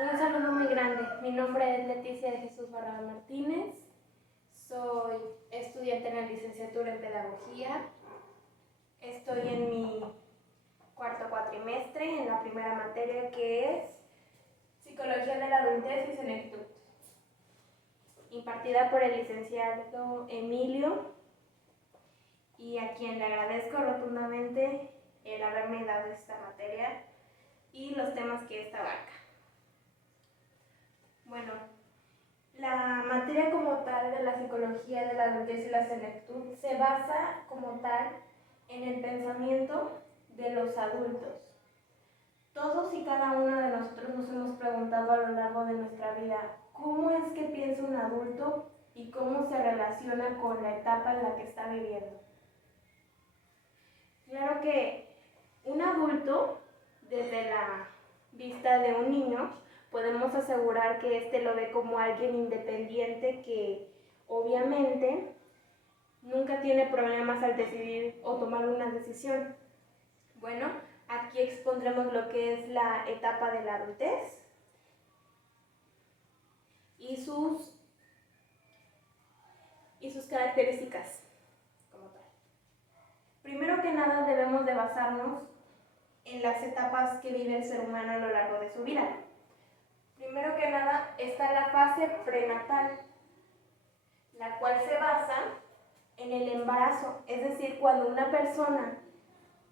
Un saludo muy grande. Mi nombre es Leticia de Jesús Barrada Martínez. Soy estudiante en la licenciatura en Pedagogía. Estoy en mi cuarto cuatrimestre en la primera materia, que es Psicología de la Adultez y Senectud, impartida por el licenciado Emilio, y a quien le agradezco rotundamente el haberme dado esta materia y los temas que esta abarca. Bueno, la materia como tal de la psicología de la adultez y la senectud se basa como tal en el pensamiento de los adultos. Todos y cada uno de nosotros nos hemos preguntado a lo largo de nuestra vida cómo es que piensa un adulto y cómo se relaciona con la etapa en la que está viviendo. Claro que un adulto, desde la vista de un niño, podemos asegurar que éste lo ve como alguien independiente que obviamente nunca tiene problemas al decidir o tomar una decisión. Bueno, aquí expondremos lo que es la etapa de la adultez y sus características como tal. Primero que nada debemos de basarnos en las etapas que vive el ser humano a lo largo de su vida. Primero que nada está la fase prenatal, la cual se basa en el embarazo, es decir, cuando una persona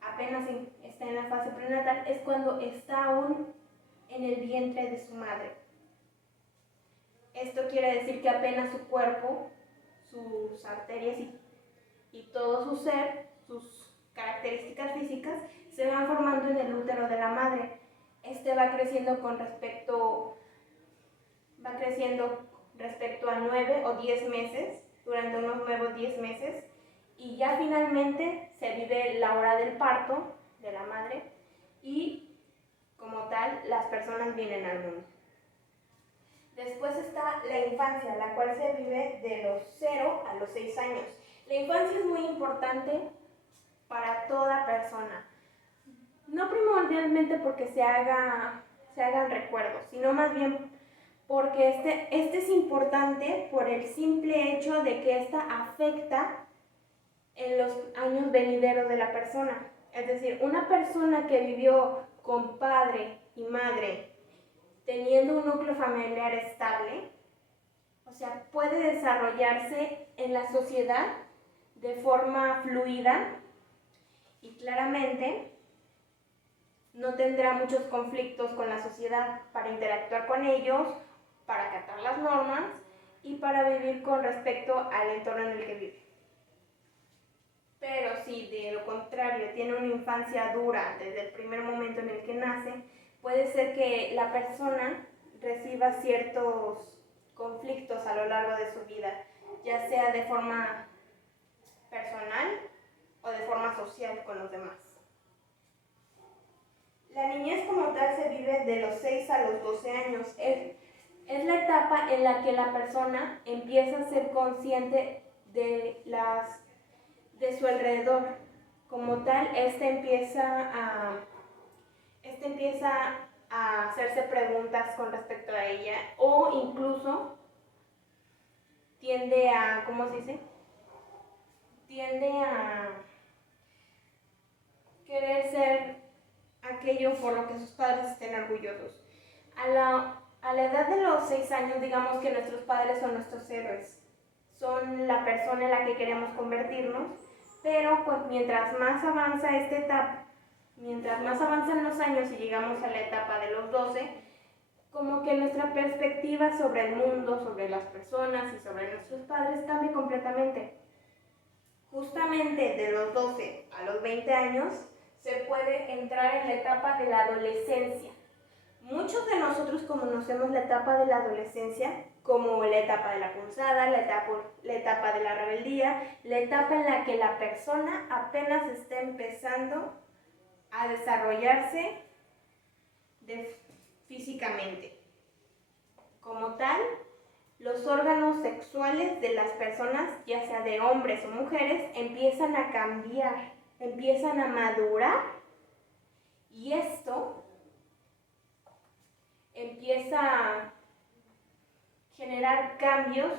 apenas está en la fase prenatal es cuando está aún en el vientre de su madre. Esto quiere decir que apenas su cuerpo, sus arterias y todo su ser, sus características físicas, se van formando en el útero de la madre. Este va creciendo respecto a 9 o 10 meses, durante unos 9 o 10 meses, y ya finalmente se vive la hora del parto de la madre y como tal las personas vienen al mundo. Después está la infancia, la cual se vive de los 0 a los 6 años. La infancia es muy importante para toda persona, no primordialmente porque se hagan recuerdos, sino más bien porque este es importante por el simple hecho de que esta afecta en los años venideros de la persona. Es decir, una persona que vivió con padre y madre teniendo un núcleo familiar estable, o sea, puede desarrollarse en la sociedad de forma fluida y claramente no tendrá muchos conflictos con la sociedad para interactuar con ellos, para acatar las normas y para vivir con respecto al entorno en el que vive. Pero si de lo contrario tiene una infancia dura desde el primer momento en el que nace, puede ser que la persona reciba ciertos conflictos a lo largo de su vida, ya sea de forma personal o de forma social con los demás. La niñez como tal se vive de los 6 a los 12 años. Es la etapa en la que la persona empieza a ser consciente de su alrededor. Como tal, empieza a hacerse preguntas con respecto a ella, o incluso tiende a, ¿cómo se dice? Tiende a querer ser aquello por lo que sus padres estén orgullosos. A la edad de los 6 años, digamos que nuestros padres son nuestros héroes, son la persona en la que queremos convertirnos, pero pues mientras más avanza esta etapa, mientras más avanzan los años y llegamos a la etapa de los 12, como que nuestra perspectiva sobre el mundo, sobre las personas y sobre nuestros padres cambia completamente. Justamente de los 12 a los 20 años se puede entrar en la etapa de la adolescencia. Muchos de nosotros conocemos la etapa de la adolescencia como la etapa de la punzada, la etapa de la rebeldía, la etapa en la que la persona apenas está empezando a desarrollarse físicamente. Como tal, los órganos sexuales de las personas, ya sea de hombres o mujeres, empiezan a cambiar, empiezan a madurar, y esto empieza a generar cambios,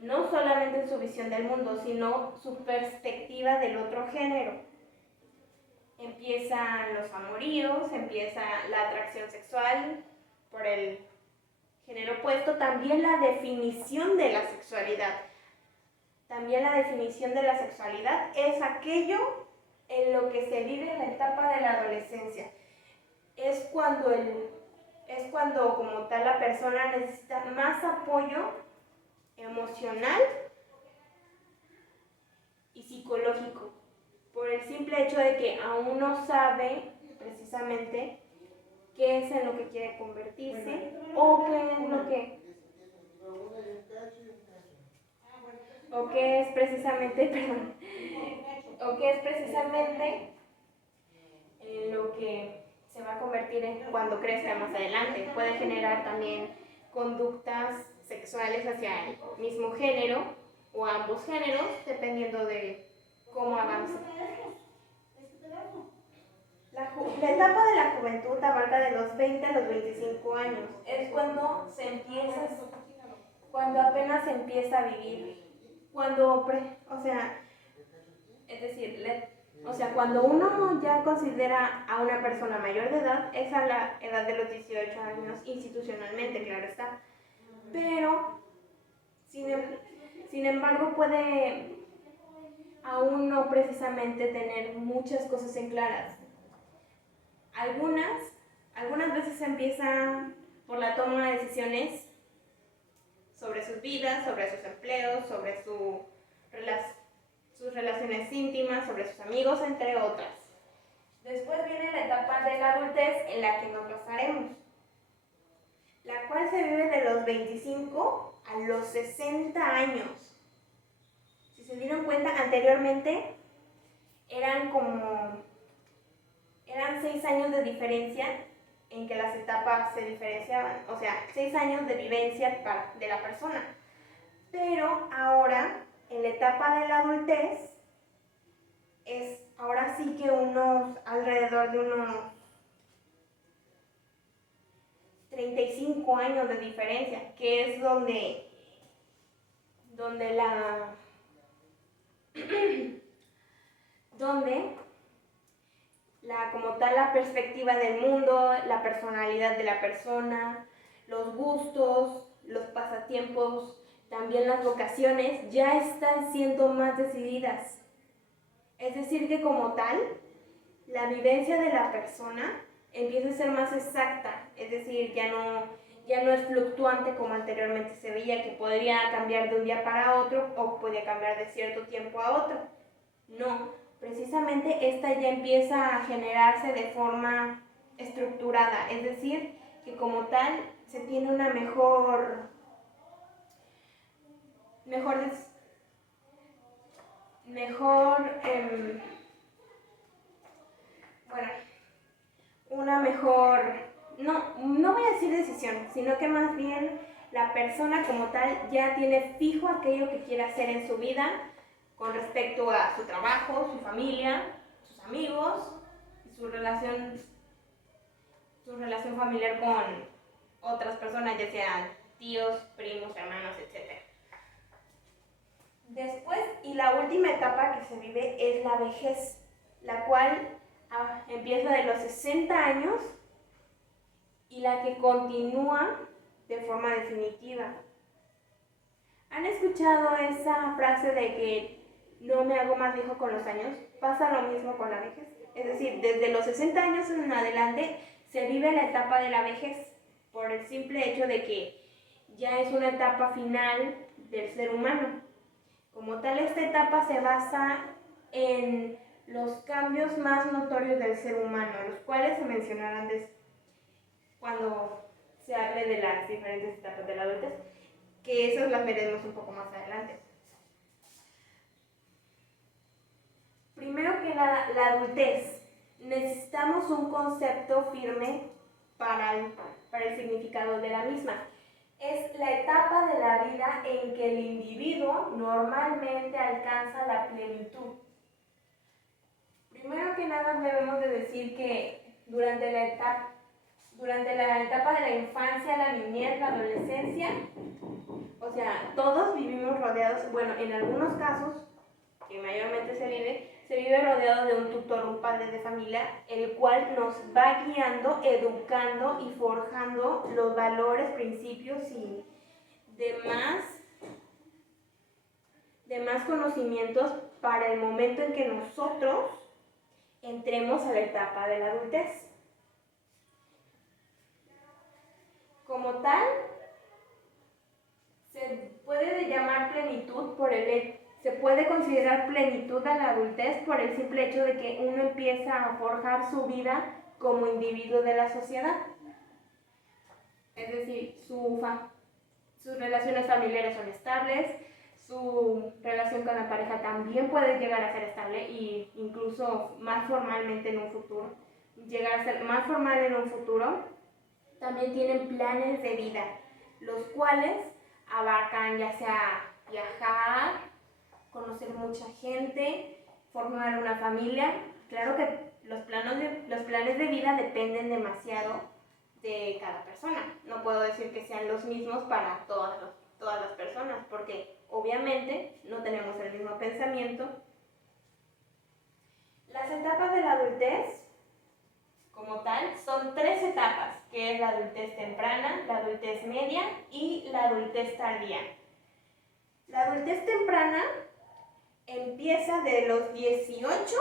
no solamente en su visión del mundo, sino su perspectiva del otro género. Empiezan los amoríos, empieza la atracción sexual por el género opuesto, también la definición de la sexualidad. También la definición de la sexualidad es aquello en lo que se vive en la etapa de la adolescencia. Es cuando como tal la persona necesita más apoyo emocional y psicológico, por el simple hecho de que aún no sabe precisamente qué es en lo que quiere convertirse o qué es lo que o qué es precisamente, perdón, o qué es precisamente en lo que se va a convertir en cuando crezca más adelante. Puede generar también conductas sexuales hacia el mismo género o ambos géneros, dependiendo de cómo avance. La etapa de la juventud abarca de los 20 a los 25 años. Es cuando cuando apenas se empieza a vivir. Cuando uno ya considera a una persona mayor de edad, es a la edad de los 18 años, institucionalmente, claro está. Pero, sin embargo, puede aún no precisamente tener muchas cosas en claras. Algunas veces empieza por la toma de decisiones sobre sus vidas, sobre sus empleos, sobre sus relaciones íntimas, sobre sus amigos, entre otras. Después viene la etapa de la adultez en la que nos basaremos, la cual se vive de los 25 a los 60 años. Si se dieron cuenta, anteriormente eran 6 años de diferencia en que las etapas se diferenciaban, o sea, 6 años de vivencia de la persona. Pero ahora, en la etapa de la adultez, es ahora sí que alrededor de unos 35 años de diferencia, que es donde como tal la perspectiva del mundo, la personalidad de la persona, los gustos, los pasatiempos, también las vocaciones ya están siendo más decididas. Es decir que como tal, la vivencia de la persona empieza a ser más exacta, es decir, ya no es fluctuante como anteriormente se veía, que podría cambiar de un día para otro o podía cambiar de cierto tiempo a otro. No, precisamente esta ya empieza a generarse de forma estructurada, es decir, que como tal se tiene una no voy a decir decisión, sino que más bien la persona como tal ya tiene fijo aquello que quiere hacer en su vida con respecto a su trabajo, su familia, sus amigos, su relación familiar con otras personas, ya sean tíos, primos, hermanos, etc. Después, y la última etapa que se vive es la vejez, la cual empieza de los 60 años y la que continúa de forma definitiva. ¿Han escuchado esa frase de que no me hago más viejo con los años? Pasa lo mismo con la vejez. Es decir, desde los 60 años en adelante se vive la etapa de la vejez por el simple hecho de que ya es una etapa final del ser humano. Como tal, esta etapa se basa en los cambios más notorios del ser humano, los cuales se mencionarán cuando se hable de las diferentes etapas de la adultez, que esas las veremos un poco más adelante. Primero que nada, la adultez. Necesitamos un concepto firme para el significado de la misma. Es la etapa de la vida en que el individuo normalmente alcanza la plenitud. Primero que nada debemos de decir que durante la etapa de la la infancia, la niñez, la adolescencia. O sea, todos vivimos rodeados, bueno, en algunos casos, que mayormente se vive rodeado de un tutor, un padre de familia, el cual nos va guiando, educando y forjando los valores, principios y demás conocimientos para el momento en que nosotros entremos a la etapa de la adultez. Como tal, se puede llamar plenitud se puede considerar plenitud a la adultez por el simple hecho de que uno empieza a forjar su vida como individuo de la sociedad. Es decir, sus relaciones familiares son estables, su relación con la pareja también puede llegar a ser estable e incluso más formalmente en un futuro, llegar a ser más formal en un futuro. También tienen planes de vida, los cuales abarcan ya sea viajar, conocer mucha gente, formar una familia. Claro que los planes de vida dependen demasiado de cada persona. No puedo decir que sean los mismos para todas las personas, porque obviamente no tenemos el mismo pensamiento. Las etapas de la adultez, como tal, son 3 etapas, que es la adultez temprana, la adultez media y la adultez tardía. La adultez temprana empieza de los 18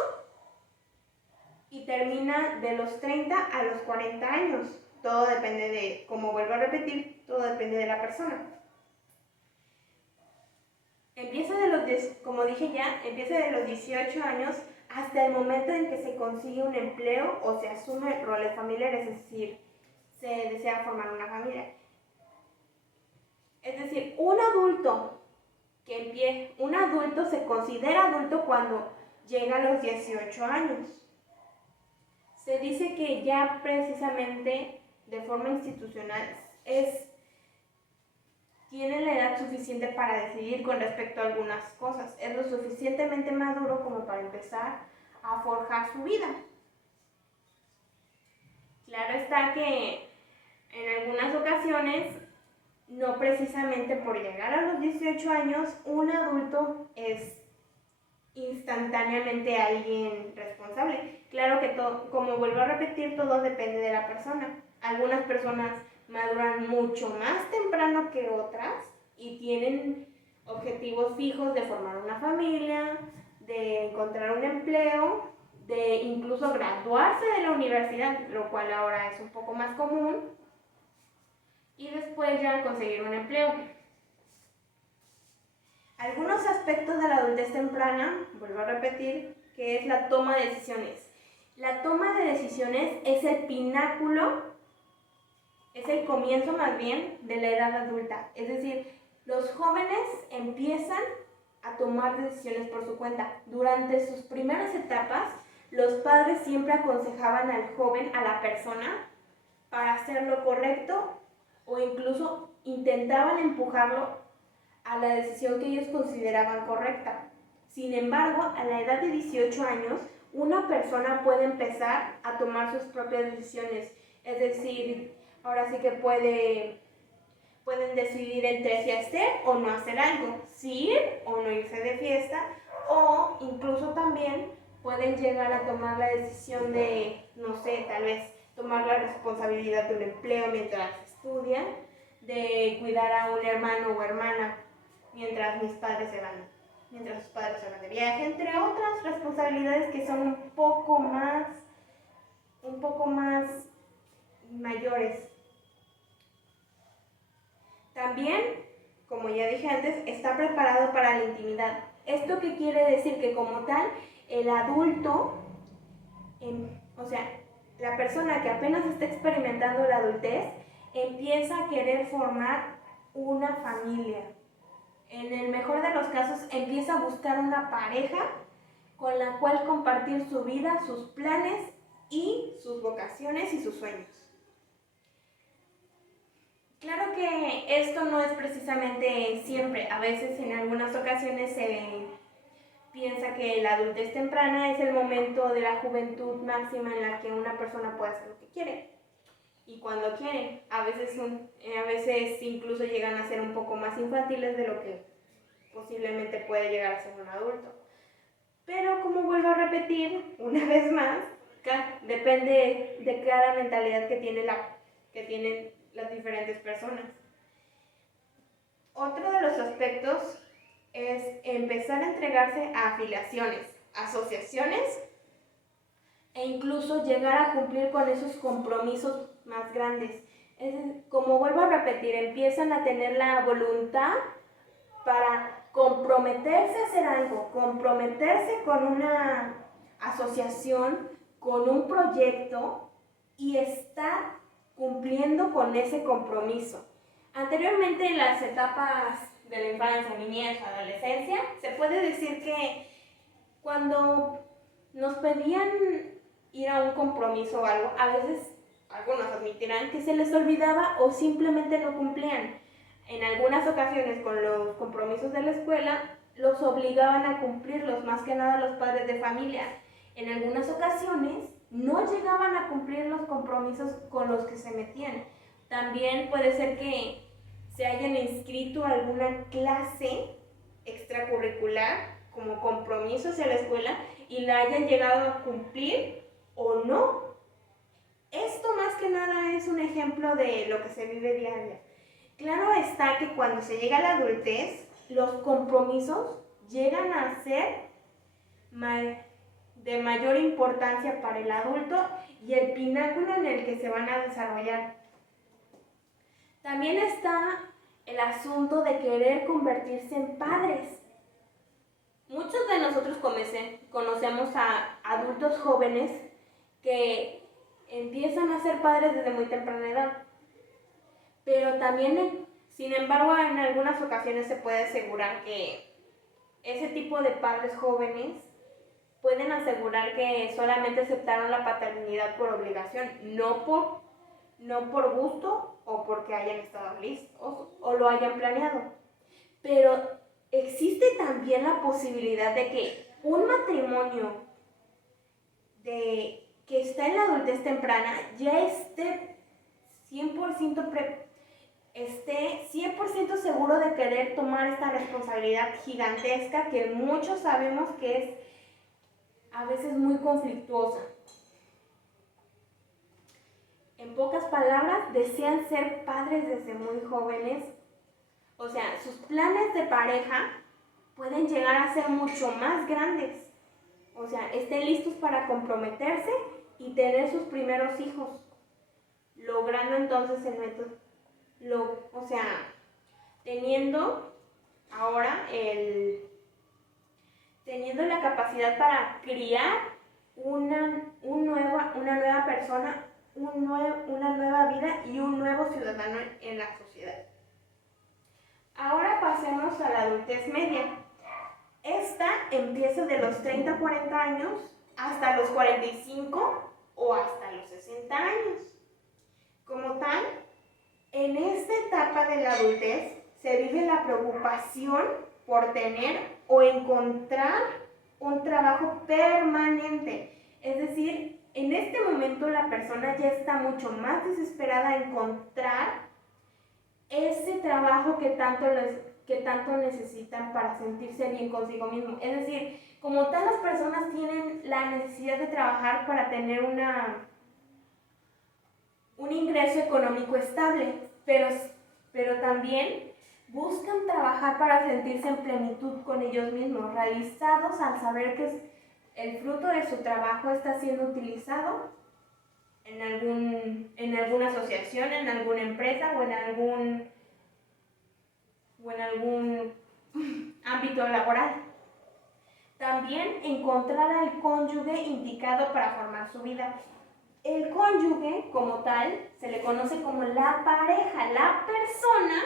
y termina de los 30 a los 40 años. Todo depende como vuelvo a repetir, todo depende de la persona. Como dije ya, empieza de los 18 años hasta el momento en que se consigue un empleo o se asume roles familiares, es decir, se desea formar una familia. Es decir, un adulto se considera adulto cuando llega a los 18 años. Se dice que ya precisamente de forma institucional tiene la edad suficiente para decidir con respecto a algunas cosas. Es lo suficientemente maduro como para empezar a forjar su vida. Claro está que en algunas ocasiones, no precisamente por llegar a los 18 años, un adulto es instantáneamente alguien responsable. Claro que como vuelvo a repetir, todo depende de la persona. Algunas personas maduran mucho más temprano que otras y tienen objetivos fijos de formar una familia, de encontrar un empleo, de incluso graduarse de la universidad, lo cual ahora es un poco más común, y después ya conseguir un empleo. Algunos aspectos de la adultez temprana, vuelvo a repetir, que es la toma de decisiones. La toma de decisiones es el pináculo, es el comienzo más bien de la edad adulta. Es decir, los jóvenes empiezan a tomar decisiones por su cuenta. Durante sus primeras etapas, los padres siempre aconsejaban al joven, a la persona, para hacer lo correcto o incluso intentaban empujarlo a la decisión que ellos consideraban correcta. Sin embargo, a la edad de 18 años, una persona puede empezar a tomar sus propias decisiones. Es decir, ahora sí que pueden decidir entre si hacer o no hacer algo, si ir o no irse de fiesta, o incluso también pueden llegar a tomar la decisión de, no sé, tal vez tomar la responsabilidad de un empleo mientras estudian, de cuidar a un hermano o hermana mientras sus padres se van de viaje, entre otras responsabilidades que son un poco más mayores. También, como ya dije antes, está preparado para la intimidad. ¿Esto qué quiere decir? Que como tal, el adulto, o sea, la persona que apenas está experimentando la adultez, empieza a querer formar una familia. En el mejor de los casos, empieza a buscar una pareja con la cual compartir su vida, sus planes y sus vocaciones y sus sueños. Claro que esto no es precisamente siempre. A veces, en algunas ocasiones, se piensa que la adultez temprana es el momento de la juventud máxima en la que una persona puede hacer lo que quiere. y cuando quieren. A veces incluso llegan a ser un poco más infantiles de lo que posiblemente puede llegar a ser un adulto. Pero como vuelvo a repetir, una vez más, depende de cada mentalidad que tienen las diferentes personas. Otro de los aspectos es empezar a entregarse a afiliaciones, asociaciones e incluso llegar a cumplir con esos compromisos más grandes. Como vuelvo a repetir, empiezan a tener la voluntad para comprometerse a hacer algo, comprometerse con una asociación, con un proyecto y estar cumpliendo con ese compromiso. Anteriormente, en las etapas de la infancia, niñez, adolescencia, se puede decir que cuando nos pedían ir a un compromiso o algo, a veces algunos admitirán que se les olvidaba o simplemente no cumplían. En algunas ocasiones, con los compromisos de la escuela, los obligaban a cumplirlos, más que nada los padres de familia. En algunas ocasiones no llegaban a cumplir los compromisos con los que se metían. También puede ser que se hayan inscrito a alguna clase extracurricular como compromiso hacia la escuela y la hayan llegado a cumplir o no. Esto más que nada es un ejemplo de lo que se vive día a día. Claro está que cuando se llega a la adultez, los compromisos llegan a ser de mayor importancia para el adulto y el pináculo en el que se van a desarrollar. También está el asunto de querer convertirse en padres. Muchos de nosotros conocemos a adultos jóvenes que empiezan a ser padres desde muy temprana edad. Pero también, sin embargo, en algunas ocasiones se puede asegurar que ese tipo de padres jóvenes pueden asegurar que solamente aceptaron la paternidad por obligación, no por gusto o porque hayan estado listos o lo hayan planeado. Pero existe también la posibilidad de que un matrimonio que está en la adultez temprana ya esté 100% seguro de querer tomar esta responsabilidad gigantesca que muchos sabemos que es a veces muy conflictuosa. En pocas palabras, desean ser padres desde muy jóvenes. O sea, sus planes de pareja pueden llegar a ser mucho más grandes. O sea, estén listos para comprometerse y tener sus primeros hijos, logrando entonces el método. Teniendo ahora teniendo la capacidad para criar una nueva persona, una nueva vida y un nuevo ciudadano en la sociedad. Ahora pasemos a la adultez media. Esta empieza de los 30 a 40 años hasta los 45 o hasta los 60 años. Como tal, en esta etapa de la adultez se vive la preocupación por tener o encontrar un trabajo permanente. Es decir, en este momento la persona ya está mucho más desesperada en encontrar ese trabajo que tanto necesitan para sentirse bien consigo mismo. Es decir, como tal, las personas tienen la necesidad de trabajar para tener un ingreso económico estable, pero también buscan trabajar para sentirse en plenitud con ellos mismos, realizados al saber que el fruto de su trabajo está siendo utilizado en alguna asociación, en alguna empresa o en algún ámbito laboral. También encontrar al cónyuge indicado para formar su vida. El cónyuge, como tal, se le conoce como la pareja, la persona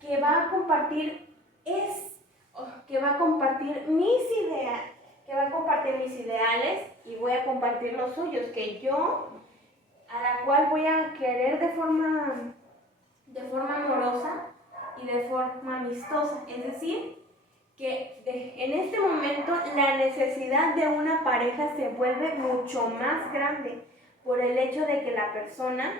que va a compartir mis ideales y voy a compartir los suyos, a la cual voy a querer de forma amorosa y de forma amistosa. Es decir, que en este momento la necesidad de una pareja se vuelve mucho más grande. por el hecho de que la persona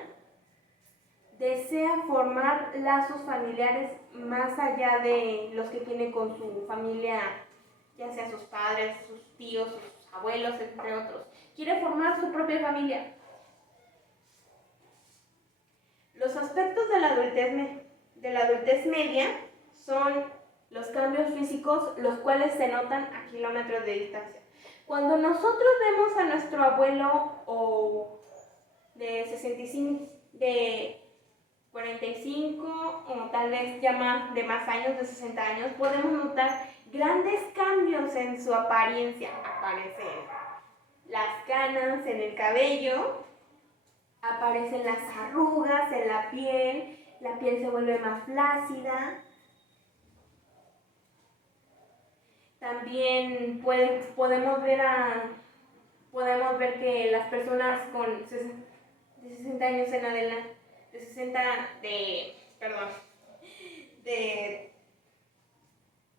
desea formar lazos familiares más allá de los que tiene con su familia, ya sea sus padres, sus tíos, sus abuelos, entre otros. Quiere formar su propia familia. Los aspectos de la adultez media son los cambios físicos, los cuales se notan a kilómetros de distancia. Cuando nosotros vemos a nuestro abuelo o de 65, de 45 o tal vez ya más, de más años, de 60 años, podemos notar grandes cambios en su apariencia. Aparecen las canas en el cabello, aparecen las arrugas en la piel se vuelve más flácida. También podemos ver que las personas de 60 años en adelante, de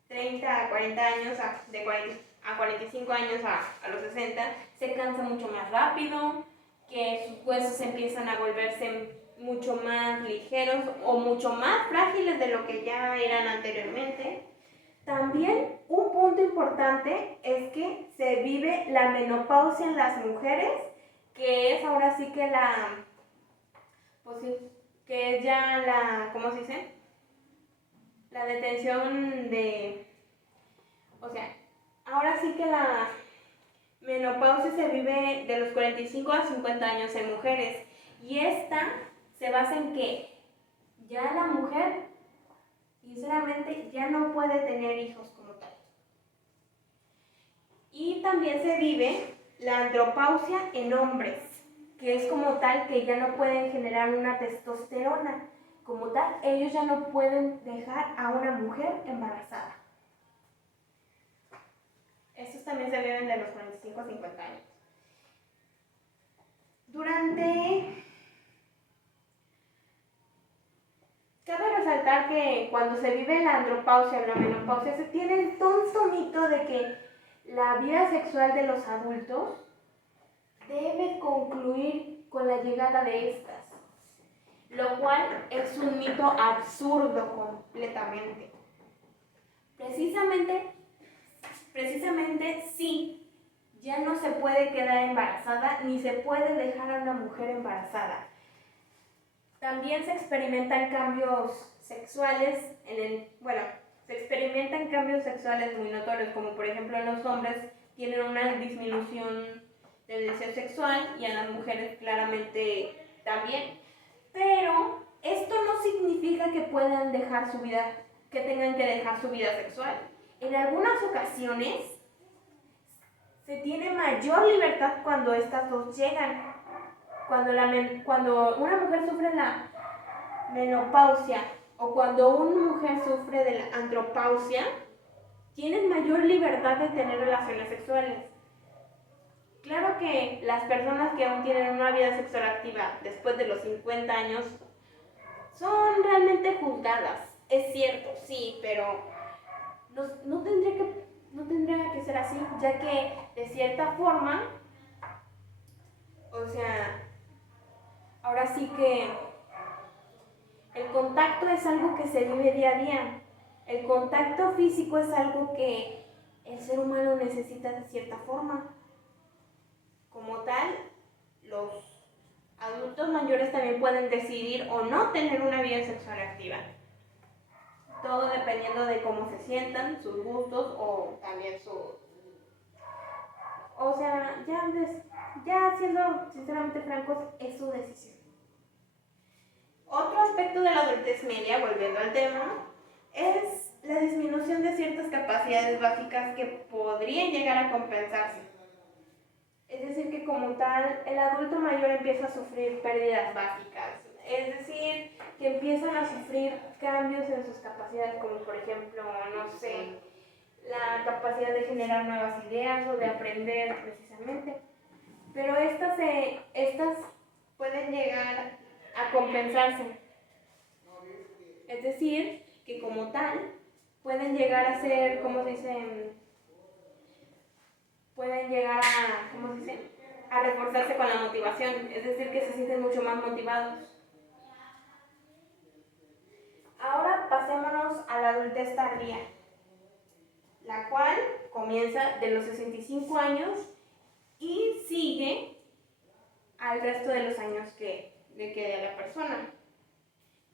30 a 40 años, de 40 a 45 años a los 60, se cansa mucho más rápido, que sus huesos empiezan a volverse mucho más ligeros o mucho más frágiles de lo que ya eran anteriormente. También un punto importante es que se vive la menopausia en las mujeres, que es ahora sí que que es ya ¿cómo se dice? La detención ahora sí que la menopausia se vive de los 45 a 50 años en mujeres, y esta se basa en que ya la mujer, sinceramente, ya no puede tener hijos como tal. Y también se vive la andropausia en hombres, que es como tal que ya no pueden generar una testosterona. Como tal, ellos ya no pueden dejar a una mujer embarazada. Estos también se viven de los 45 a 50 años. Cabe resaltar que cuando se vive la andropausia o la menopausia, se tiene el tonto mito de que la vida sexual de los adultos debe concluir con la llegada de estas, lo cual es un mito absurdo completamente. Precisamente sí, ya no se puede quedar embarazada ni se puede dejar a una mujer embarazada. También se experimentan cambios sexuales muy notorios, como por ejemplo en los hombres tienen una disminución del deseo sexual y en las mujeres claramente también. Pero esto no significa que tengan que dejar su vida sexual. En algunas ocasiones se tiene mayor libertad cuando estas dos llegan. Cuando una mujer sufre la menopausia o cuando una mujer sufre de la andropausia, tienen mayor libertad de tener relaciones sexuales. Claro que las personas que aún tienen una vida sexual activa después de los 50 años son realmente juzgadas. Es cierto, sí, pero no tendría que ser así, ya que de cierta forma, ahora sí que el contacto es algo que se vive día a día. El contacto físico es algo que el ser humano necesita de cierta forma. Como tal, los adultos mayores también pueden decidir o no tener una vida sexual activa. Todo dependiendo de cómo se sientan, sus gustos o también ya siendo sinceramente francos, es su decisión. Otro aspecto de la adultez media, volviendo al tema, es la disminución de ciertas capacidades básicas que podrían llegar a compensarse. Es decir, que como tal, el adulto mayor empieza a sufrir pérdidas básicas. Es decir, que empiezan a sufrir cambios en sus capacidades, como por ejemplo, la capacidad de generar nuevas ideas o de aprender precisamente. Pero estas pueden llegar a compensarse. Es decir, que como tal, pueden llegar a ser, a reforzarse con la motivación, es decir, que se sienten mucho más motivados. Ahora pasémonos a la adultez tardía, la cual comienza de los 65 años y sigue al resto de los años que le quede a la persona.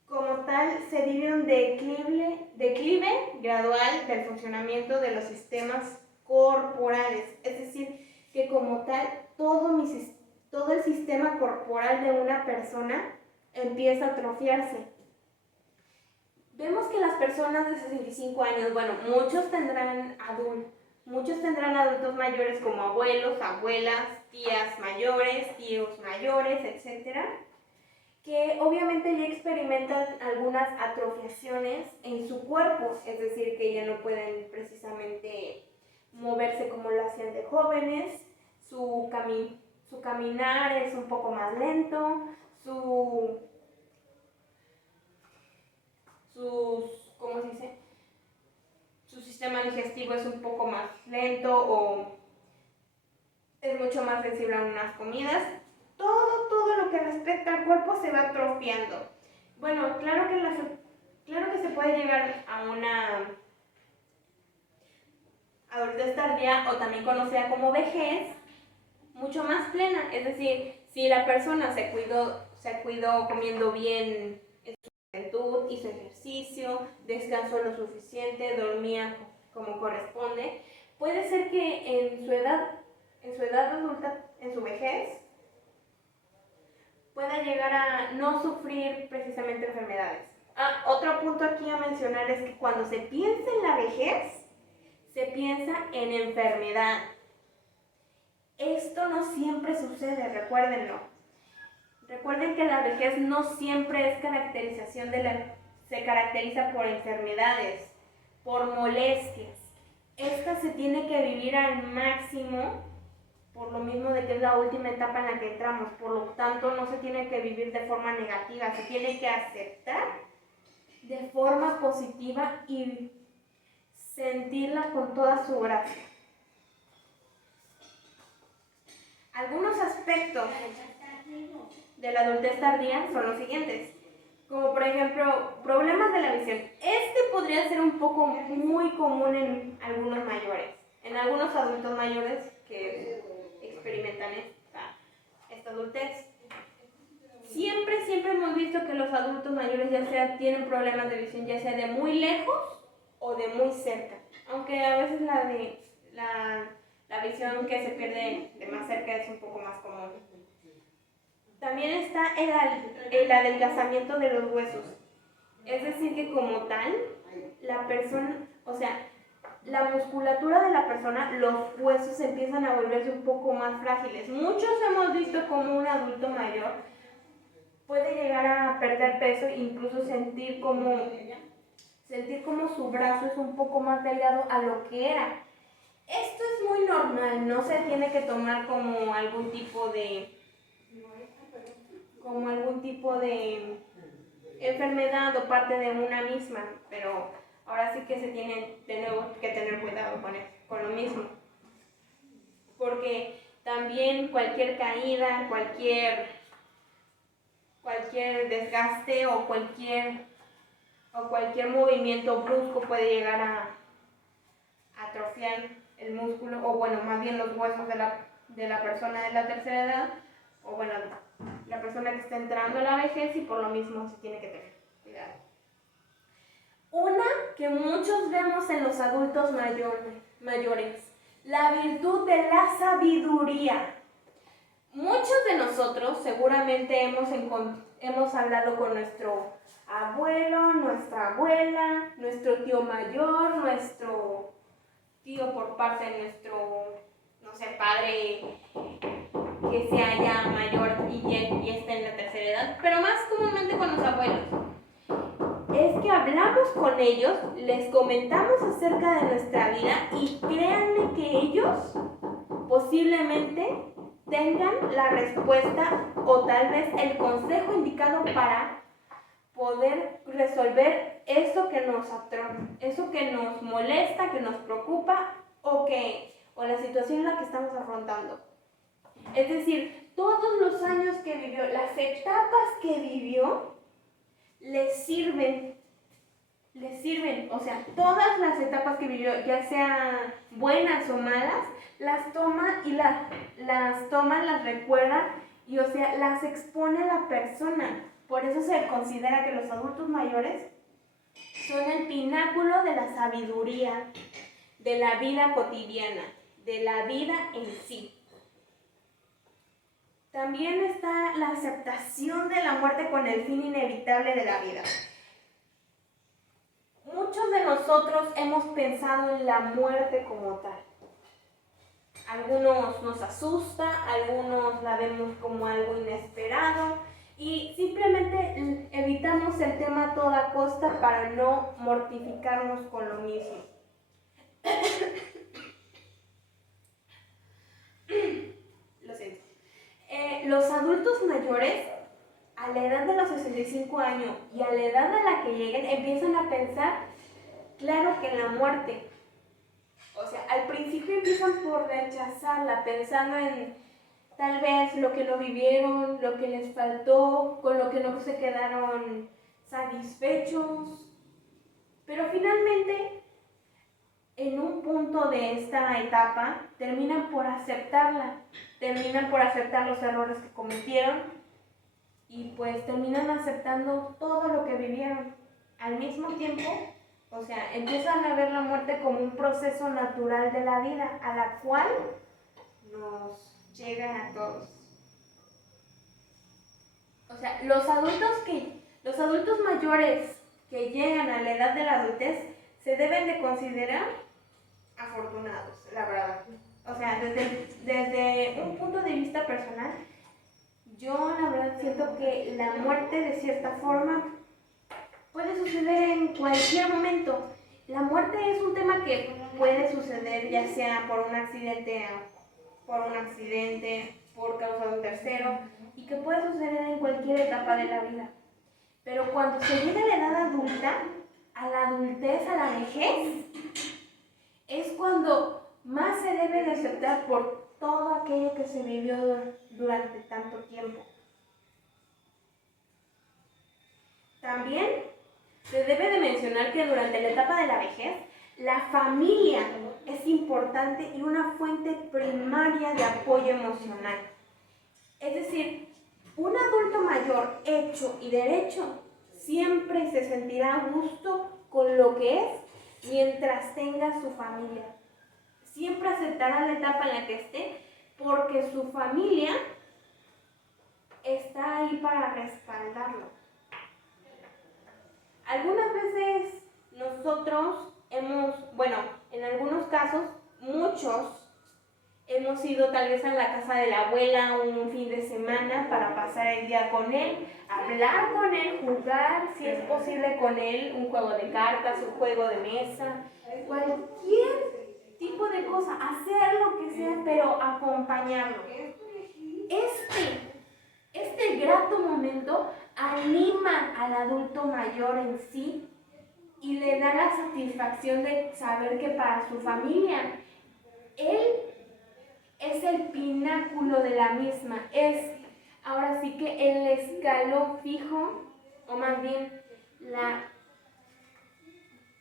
Como tal, se vive un declive gradual del funcionamiento de los sistemas corporales, es decir, que como tal, todo el sistema corporal de una persona empieza a atrofiarse. Vemos que las personas de 65 años, bueno, muchos tendrán adultos mayores como abuelos, abuelas, tías mayores, tíos mayores, etc., que obviamente ya experimentan algunas atrofiaciones en su cuerpo, es decir, que ya no pueden precisamente moverse como lo hacían de jóvenes, su caminar es un poco más lento, ¿cómo se dice? Su sistema digestivo es un poco más lento o es mucho más sensible a unas comidas. Todo lo que respecta al cuerpo se va atrofiando. Bueno, claro que se puede llegar a una adultez tardía o también conocida como vejez mucho más plena, es decir, si la persona se cuidó comiendo bien en su juventud, hizo ejercicio, descansó lo suficiente, dormía como corresponde, puede ser que en su edad adulta, en su vejez, pueda llegar a no sufrir precisamente enfermedades. Otro punto aquí a mencionar es que cuando se piensa en la vejez, se piensa en enfermedad. Esto no siempre sucede, recuérdenlo. Recuerden que la vejez no siempre se caracteriza por enfermedades, por molestias. Esta se tiene que vivir al máximo, por lo mismo de que es la última etapa en la que entramos, por lo tanto no se tiene que vivir de forma negativa, se tiene que aceptar de forma positiva y sentirla con toda su gracia. Algunos aspectos de la adultez tardía son los siguientes, como por ejemplo, problemas de la visión. Este podría ser un poco muy común en algunos mayores, en algunos adultos mayores que experimentan esta adultez. Siempre hemos visto que los adultos mayores ya sea tienen problemas de visión, ya sea de muy lejos o de muy cerca, aunque a veces la visión que se pierde de más cerca es un poco más común. También está el adelgazamiento de los huesos, es decir que como tal, la persona, o sea, la musculatura de la persona, los huesos empiezan a volverse un poco más frágiles. Muchos hemos visto como un adulto mayor puede llegar a perder peso e incluso sentir como su brazo es un poco más delgado a lo que era. Esto es muy normal, no se tiene que tomar como algún tipo de enfermedad o parte de una misma, pero ahora sí que se tiene que tener cuidado con lo mismo, porque también cualquier caída, cualquier desgaste o cualquier movimiento brusco puede llegar a atrofiar el músculo, o bueno, más bien los huesos de la persona de la tercera edad, o bueno, la persona que está entrando a la vejez, y por lo mismo se tiene que tener cuidado. Una que muchos vemos en los adultos mayores, la virtud de la sabiduría. Muchos de nosotros seguramente hemos hablado con nuestro abuelo, nuestra abuela, nuestro tío mayor, nuestro tío por parte de nuestro, no sé, padre que sea ya mayor y esté en la tercera edad, pero más comúnmente con los abuelos. Es que hablamos con ellos, les comentamos acerca de nuestra vida y créanme que ellos posiblemente tengan la respuesta o tal vez el consejo indicado para poder resolver eso que nos molesta, que nos preocupa o la situación en la que estamos afrontando. Es decir, todos los años que vivió, las etapas que vivió, le sirven, o sea, todas las etapas que vivió, ya sean buenas o malas, las toma y las recuerda y, o sea, las expone a la persona. Por eso se considera que los adultos mayores son el pináculo de la sabiduría, de la vida cotidiana, de la vida en sí. También está la aceptación de la muerte con el fin inevitable de la vida. Muchos de nosotros hemos pensado en la muerte como tal. Algunos nos asusta, algunos la vemos como algo inesperado y simplemente evitamos el tema a toda costa para no mortificarnos con lo mismo. Lo siento. Los adultos mayores, a la edad de los 65 años y a la edad a la que lleguen, empiezan a pensar, claro que en la muerte. O sea, al principio empiezan por rechazarla, pensando en tal vez lo que no vivieron, lo que les faltó, con lo que no se quedaron satisfechos. Pero finalmente, en un punto de esta etapa, terminan por aceptarla, terminan por aceptar los errores que cometieron y pues terminan aceptando todo lo que vivieron. Al mismo tiempo, o sea, empiezan a ver la muerte como un proceso natural de la vida, a la cual nos llega a todos. O sea, los adultos mayores que llegan a la edad de la adultez se deben de considerar afortunados, la verdad. O sea, desde un punto de vista personal, yo la verdad siento que la muerte de cierta forma puede suceder en cualquier momento. La muerte es un tema que puede suceder ya sea por un accidente, por causa de un tercero, y que puede suceder en cualquier etapa de la vida. Pero cuando se llega a la edad adulta, a la adultez, a la vejez, es cuando más se debe de aceptar por todo aquello que se vivió durante tanto tiempo. También se debe de mencionar que durante la etapa de la vejez, la familia es importante y una fuente primaria de apoyo emocional. Es decir, un adulto mayor hecho y derecho siempre se sentirá a gusto con lo que es mientras tenga su familia. Siempre aceptará la etapa en la que esté porque su familia está ahí para respaldarlo. Algunas veces nosotros en algunos casos, muchos hemos ido tal vez a la casa de la abuela un fin de semana para pasar el día con él, hablar con él, jugar, si es posible con él, un juego de cartas, un juego de mesa, cualquier tipo de cosa, hacer lo que sea, pero acompañarlo. Este grato momento anima al adulto mayor en sí y le da la satisfacción de saber que para su familia, él es el pináculo de la misma, es ahora sí que el escalón fijo, o más bien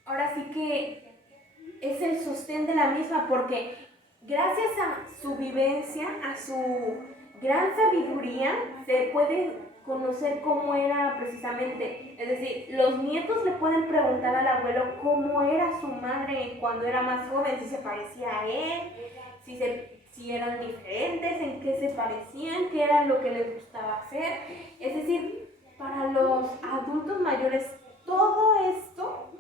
ahora sí que es el sostén de la misma, porque gracias a su vivencia, a su gran sabiduría, se puede conocer cómo era precisamente. Es decir, los nietos le pueden preguntar al abuelo cómo era su madre cuando era más joven, si se parecía a él, si eran diferentes, en qué se parecían, qué era lo que les gustaba hacer. Es decir, para los adultos mayores, todo esto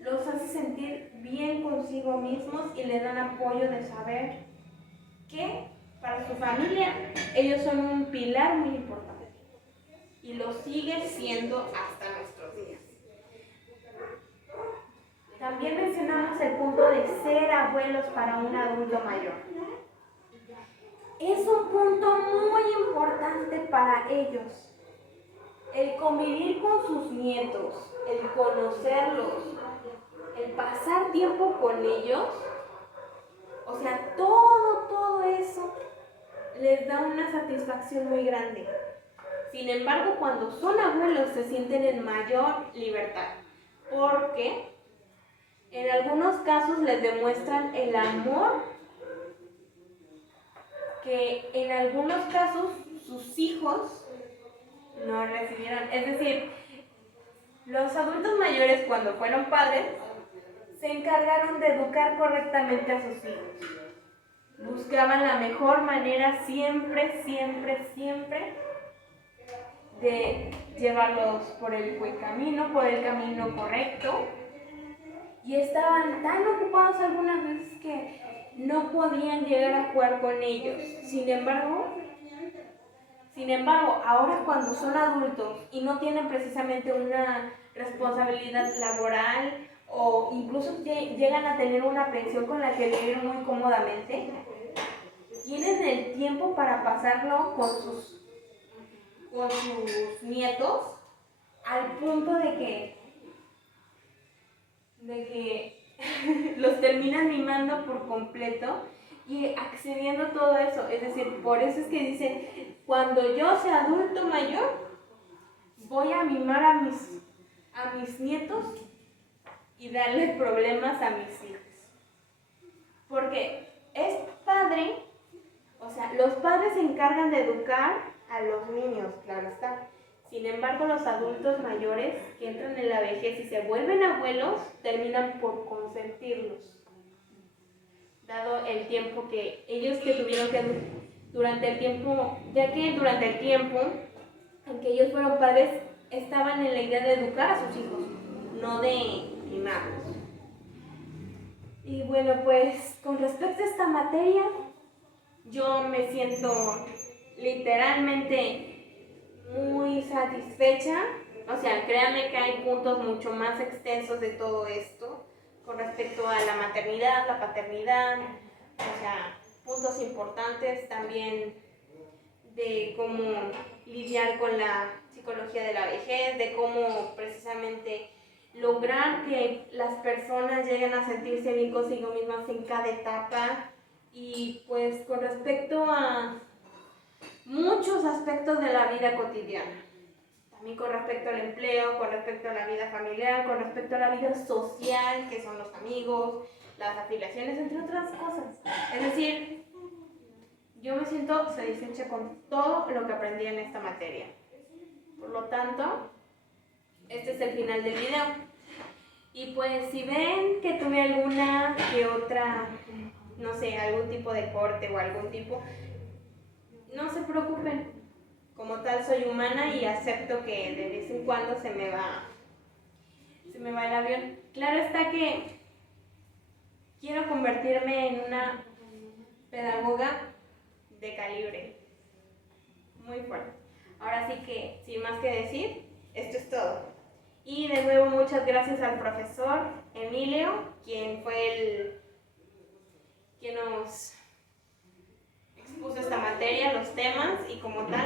los hace sentir bien consigo mismos y le dan apoyo de saber que para su familia ellos son un pilar muy importante y lo sigue siendo hasta nuestros días. También mencionamos el punto de ser abuelos para un adulto mayor. Es un punto muy importante para ellos. El convivir con sus nietos, el conocerlos, el pasar tiempo con ellos, o sea, todo eso les da una satisfacción muy grande. Sin embargo, cuando son abuelos se sienten en mayor libertad, porque en algunos casos les demuestran el amor que en algunos casos sus hijos no recibieron. Es decir, los adultos mayores, cuando fueron padres, se encargaron de educar correctamente a sus hijos. Buscaban la mejor manera siempre de llevarlos por el buen camino, por el camino correcto. Y estaban tan ocupados algunas veces que no podían llegar a jugar con ellos. Sin embargo, ahora cuando son adultos y no tienen precisamente una responsabilidad laboral o incluso llegan a tener una pensión con la que vivir muy cómodamente, tienen el tiempo para pasarlo con sus nietos, al punto de que los terminan mimando por completo y accediendo a todo eso. Es decir, por eso es que dicen, cuando yo sea adulto mayor, voy a mimar a mis nietos y darle problemas a mis hijos. Porque es padre, o sea, los padres se encargan de educar a los niños, claro está. Sin embargo, los adultos mayores que entran en la vejez y se vuelven abuelos, terminan por consentirlos. Dado el tiempo que ellos que tuvieron que, durante el tiempo en que ellos fueron padres, estaban en la idea de educar a sus hijos, no de mimarlos. Y bueno, pues con respecto a esta materia, yo me siento literalmente muy satisfecha. O sea, créanme que hay puntos mucho más extensos de todo esto con respecto a la maternidad, la paternidad, o sea, puntos importantes también de cómo lidiar con la psicología de la vejez, de cómo precisamente lograr que las personas lleguen a sentirse bien consigo mismas en cada etapa. Y pues con respecto a muchos aspectos de la vida cotidiana, también con respecto al empleo, con respecto a la vida familiar, con respecto a la vida social, que son los amigos, las afiliaciones, entre otras cosas. Es decir, yo me siento satisfecha con todo lo que aprendí en esta materia. Por lo tanto, este es el final del video. Y pues si ven que tuve alguna que otra, no sé, algún tipo de corte o algún tipo, no se preocupen. Como tal soy humana y acepto que de vez en cuando se me va el avión. Claro está que quiero convertirme en una pedagoga de calibre muy fuerte. Ahora sí que, sin más que decir, esto es todo. Y de nuevo muchas gracias al profesor Emilio, quien fue quien nos expuso esta materia, los temas, y como tal